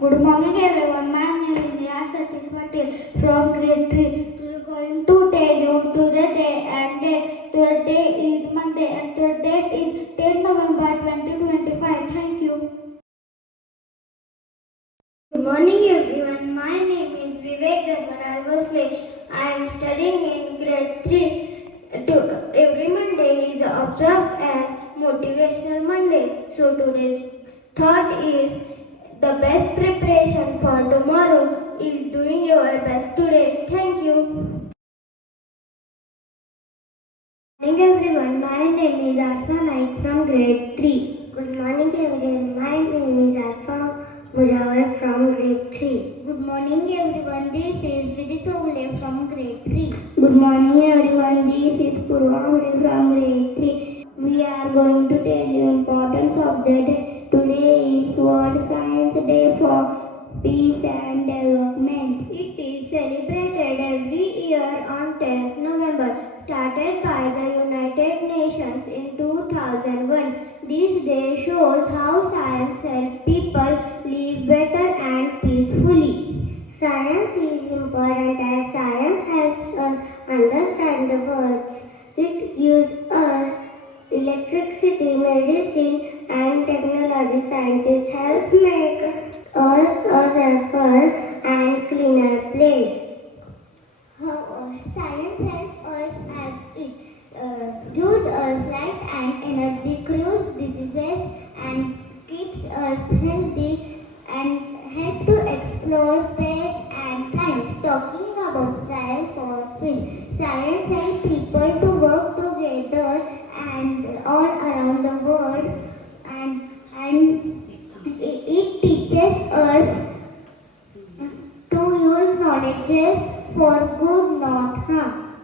Good morning everyone. My name is Neha Satish Patel from grade 3. We are going to tell you today's day and date. Today is Monday and today is 10 November 2025. Thank you. Good morning everyone. My name is Vivek Gargwal Bhosle. I am studying in grade 3. Every Monday is observed as Motivational Monday. So today's thought is the best preparation for tomorrow is doing your best today. Thank you. Good morning everyone. My name is Arfa Naik from grade 3. Good morning everyone. My name is Arfa Mujawar from grade 3. Good morning everyone. This is Vidit Ovule from grade 3. Good morning everyone. This is Purvamri from grade 3. We are going to tell you importance of the day. Today is World Science Day for Peace and Development. It is celebrated every year on 10th November, started by the United Nations in 2001. This day shows how science helps people live better and peacefully. Science is important as science helps us understand the world. It gives us electricity, medicine, and technology. Scientists help make Earth a safer and cleaner place. Science helps us as it gives us light and energy, cures diseases, and keeps us healthy, and help to explore space and planets. Talking about science for peace. Science helps people to work together and all around the world, and it teaches us to use knowledge for good, not harm.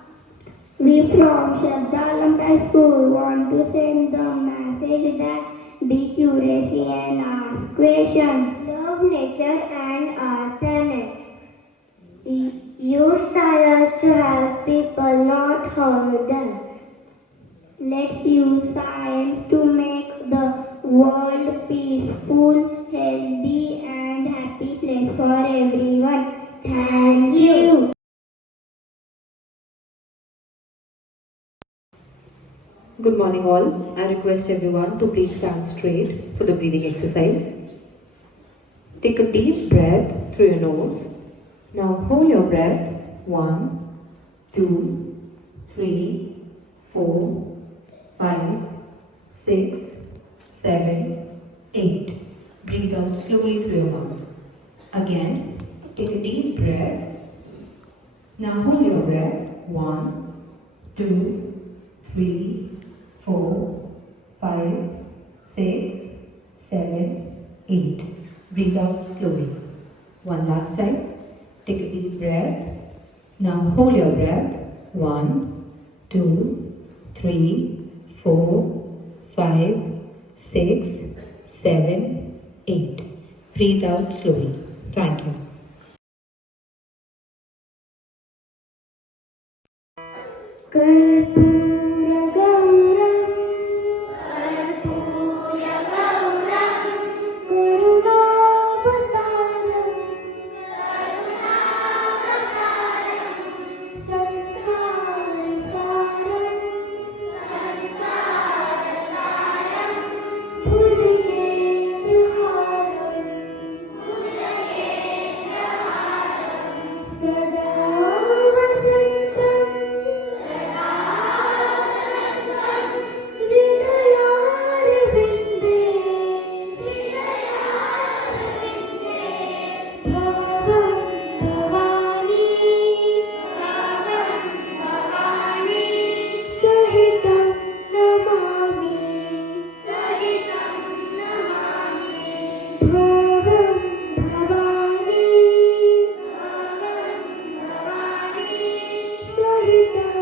We from Shraddha Olympiad School want to send the message that be curious and ask questions. Love nature and our planet. Use science to help people, not harm them. Let's use science to make the world peaceful, healthy, and happy place for everyone. Thank you. Good morning all. I request everyone to please stand straight for the breathing exercise. Take a deep breath through your nose. Now hold your breath. 1, 2, 3, 4, 5, 6, 7, 8. Breathe out slowly through your mouth. Again, take a deep breath. Now hold your breath. 1, 2, 3, 4, 5, 6, 7, 8. Breathe out slowly. One last time. Take a deep breath. Now hold your breath. 1, 2, 3, 4, 5, 6, 7, 8. Breathe out slowly. Thank you. Shraddha